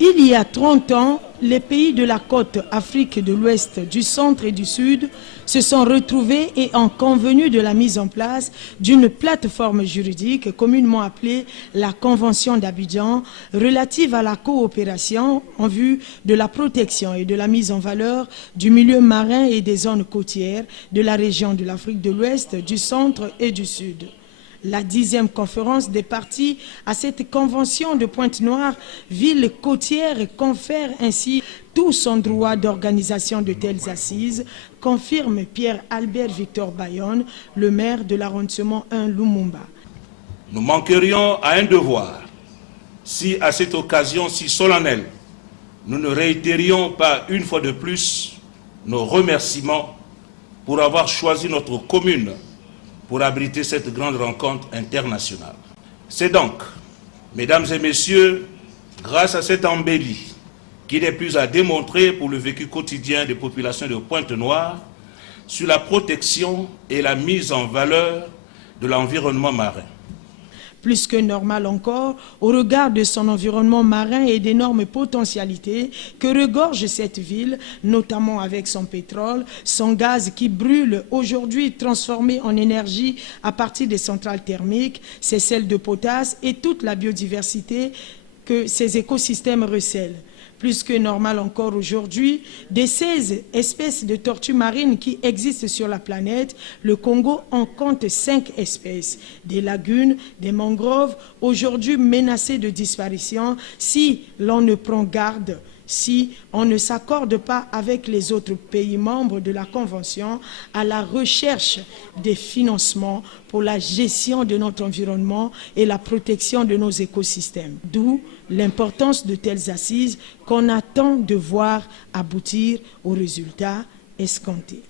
Il y a 30 ans, les pays de la côte Afrique de l'Ouest, du Centre et du Sud se sont retrouvés et ont convenu de la mise en place d'une plateforme juridique communément appelée la Convention d'Abidjan relative à la coopération en vue de la protection et de la mise en valeur du milieu marin et des zones côtières de la région de l'Afrique de l'Ouest, du Centre et du Sud. La 10e conférence des parties à cette convention de Pointe-Noire, ville côtière, confère ainsi tout son droit d'organisation de telles assises, confirme Pierre-Albert Victor Bayonne, le maire de l'arrondissement 1 Lumumba. Nous manquerions à un devoir si, à cette occasion si solennelle, nous ne réitérions pas une fois de plus nos remerciements pour avoir choisi notre commune pour abriter cette grande rencontre internationale. C'est donc, mesdames et messieurs, grâce à cette embellie qui n'est plus à démontrer pour le vécu quotidien des populations de Pointe-Noire sur la protection et la mise en valeur de l'environnement marin. Plus que normal encore, au regard de son environnement marin et d'énormes potentialités que regorge cette ville, notamment avec son pétrole, son gaz qui brûle aujourd'hui transformé en énergie à partir des centrales thermiques, ses sels de potasse et toute la biodiversité que ces écosystèmes recèlent. Plus que normal encore aujourd'hui, des 16 espèces de tortues marines qui existent sur la planète, le Congo en compte 5 espèces. Des lagunes, des mangroves, aujourd'hui menacées de disparition si l'on ne prend garde, si on ne s'accorde pas avec les autres pays membres de la Convention à la recherche des financements pour la gestion de notre environnement et la protection de nos écosystèmes. D'où l'importance de telles assises qu'on attend de voir aboutir aux résultats escomptés.